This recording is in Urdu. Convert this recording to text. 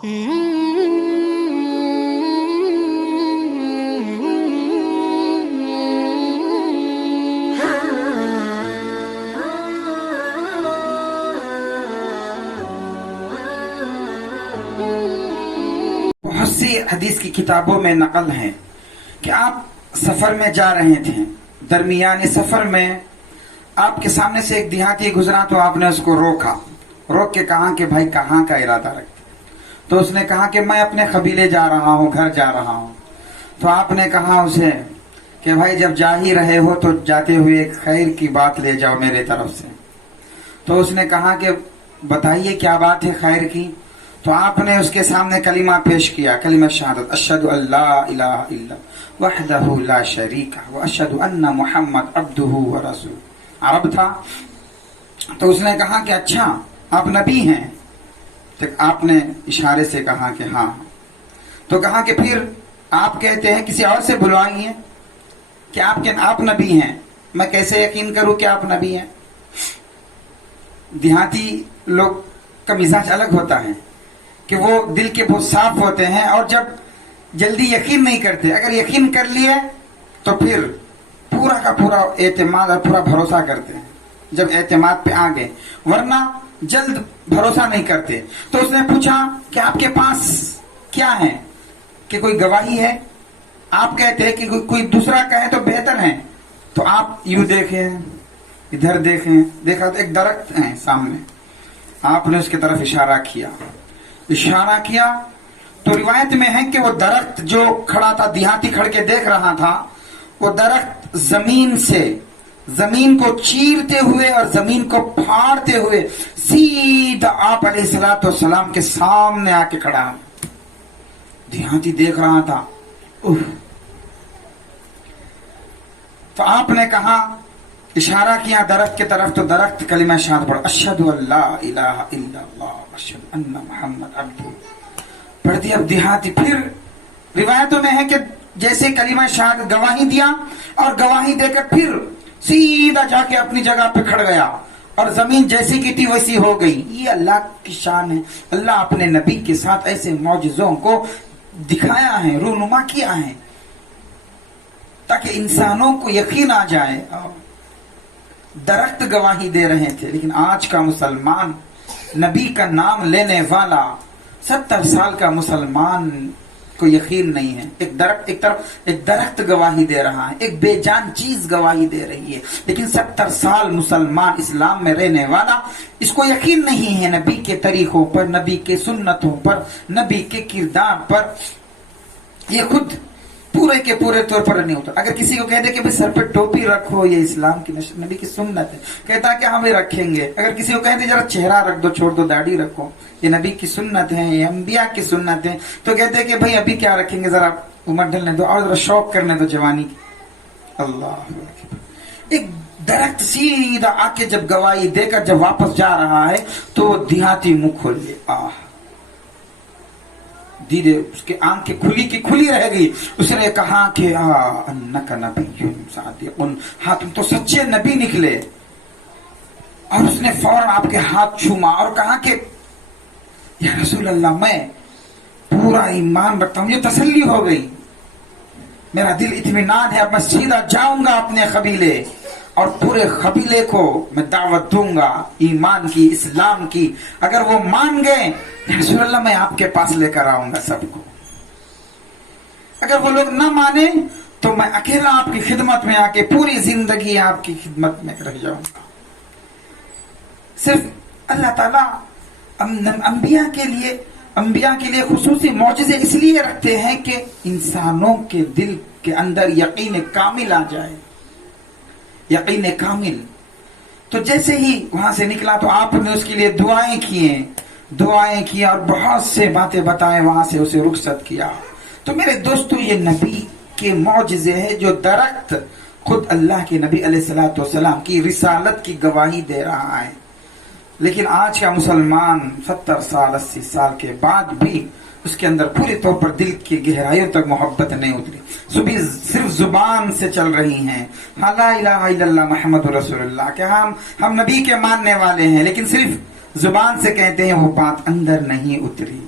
بہت سی حدیث کی کتابوں میں نقل ہے کہ آپ سفر میں جا رہے تھے، درمیان سفر میں آپ کے سامنے سے ایک دیہاتی گزرا تو آپ نے اس کو روک کے کہا کہ بھائی کہاں کا ارادہ رکھتے؟ تو اس نے کہا کہ میں اپنے قبیلے جا رہا ہوں، گھر جا رہا ہوں۔ تو آپ نے کہا اسے کہ بھائی جب جا ہی رہے ہو تو جاتے ہوئے ایک خیر کی بات لے جاؤ میرے طرف سے۔ تو اس نے کہا کہ بتائیے کیا بات ہے خیر کی؟ تو آپ نے اس کے سامنے کلمہ پیش کیا، کلمہ شہادت، اشہد ان لا الہ الا وحدہ لا شریک واشہد ان محمد عبدہ ورسولہ۔ عرب تھا تو اس نے کہا کہ اچھا آپ نبی ہیں؟ تو آپ نے اشارے سے کہا کہ ہاں۔ تو کہا کہ پھر آپ کہتے ہیں کسی اور سے بلوائیے کہ آپ نبی ہیں، میں کیسے یقین کروں کہ آپ نبی ہیں؟ دیہاتی لوگ کا مزاج الگ ہوتا ہے کہ وہ دل کے بہت صاف ہوتے ہیں اور جب جلدی یقین نہیں کرتے، اگر یقین کر لیے تو پھر پورا کا پورا اعتماد اور پورا بھروسہ کرتے ہیں جب اعتماد پہ آ گئے، ورنہ جلد بھروسہ نہیں کرتے۔ تو اس نے پوچھا کہ آپ کے پاس کیا ہے، کہ کوئی گواہی ہے؟ آپ کہتے ہیں کہ کوئی دوسرا کہے تو بہتر ہے۔ تو آپ یوں دیکھیں، ادھر دیکھیں، دیکھا تو ایک درخت ہے سامنے، آپ نے اس کی طرف اشارہ کیا تو روایت میں ہے کہ وہ درخت جو کھڑا تھا، دیہاتی کھڑ کے دیکھ رہا تھا، وہ درخت زمین کو چیرتے ہوئے اور زمین کو پھاڑتے ہوئے سیدھا آپ علیہ الصلوۃ والسلام کے سامنے آ کے کھڑا۔ دیہاتی دیکھ رہا تھا۔ تو آپ نے کہا، اشارہ کیا درخت کی طرف، تو درخت کلمہ شہادت پڑھا، اشہد ان لا الہ الا اللہ اشہد ان محمد عبدہ پڑھ دیا۔ اب دیہاتی پھر روایتوں میں ہے کہ جیسے کلمہ شہادت گواہی دیا اور گواہی دے کر پھر سیدھا جا کے اپنی جگہ پہ کھڑ گیا اور زمین جیسی کی تھی ویسی ہو گئی۔ یہ اللہ کی شان ہے، اللہ اپنے نبی کے ساتھ ایسے معجزوں کو دکھایا ہے، رونما کیا ہے تاکہ انسانوں کو یقین آ جائے۔ درخت گواہی دے رہے تھے، لیکن آج کا مسلمان، نبی کا نام لینے والا 70 سال کا مسلمان کو یقین نہیں ہے۔ ایک درخت گواہی دے رہا ہے، ایک بے جان چیز گواہی دے رہی ہے، لیکن 70 سال مسلمان اسلام میں رہنے والا، اس کو یقین نہیں ہے نبی کے طریقوں پر، نبی کے سنتوں پر، نبی کے کردار پر۔ یہ خود پورے کے پورے طور پر نہیں ہوتا۔ اگر کسی کو کہہ دے کہ بھئی سر پہ ٹوپی رکھو، یہ اسلام کی نبی کی سنت ہے، کہتا ہے کہ ہمیں رکھیں گے۔ اگر کسی کو کہہ دے ذرا چہرہ رکھ دو، چھوڑ دو، داڑھی رکھو، یہ نبی کی سنت ہے، یہ انبیاء کی سنت ہے، تو کہتے ہیں کہ بھئی ابھی کیا رکھیں گے، ذرا عمر ڈھلنے دو اور ذرا شوق کرنے دو جوانی کی۔ اللہ اکبر۔ ایک درخت سیدھا آ کے جب گواہی دے کر جب واپس جا رہا ہے تو وہ دیہاتی منہ کھول لے، دیدے اس کے آنکھ کھلی رہ گئی۔ اس نے کہا کہ انک نبی صادق، ہاں تم تو سچے نبی نکلے۔ اور اس نے فوراً آپ کے ہاتھ چھوما اور کہا کہ یا رسول اللہ، میں پورا ایمان رکھتا ہوں، مجھے تسلی ہو گئی، میرا دل اطمینان ہے، اب میں سیدھا جاؤں گا اپنے قبیلے اور پورے قبیلے کو میں دعوت دوں گا ایمان کی، اسلام کی۔ اگر وہ مان گئے رسول اللہ، میں آپ کے پاس لے کر آؤں گا سب کو۔ اگر وہ لوگ نہ مانے تو میں اکیلا آپ کی خدمت میں آ کے پوری زندگی آپ کی خدمت میں رہ جاؤں گا۔ صرف اللہ تعالیٰ انبیاء کے لیے خصوصی معجزے اس لیے رکھتے ہیں کہ انسانوں کے دل کے اندر یقین کامل آ جائے، یقین کامل۔ تو جیسے ہی وہاں سے نکلا تو آپ نے اس کے لیے دعائیں کی اور بہت سے باتیں بتائیں، وہاں سے اسے رخصت کیا۔ تو میرے دوستو، یہ نبی کے معجزے ہیں، جو درخت خود اللہ کے نبی علیہ الصلوۃ والسلام کی رسالت کی گواہی دے رہا ہے، لیکن آج کا مسلمان 70 سال 80 سال کے بعد بھی اس کے اندر پوری طور پر دل کی گہرائیوں تک محبت نہیں اتری، صرف زبان سے چل رہی ہیں، لا الہ الا اللہ محمد رسول اللہ، کہ ہم نبی کے ماننے والے ہیں، لیکن صرف زبان سے کہتے ہیں، وہ بات اندر نہیں اتری۔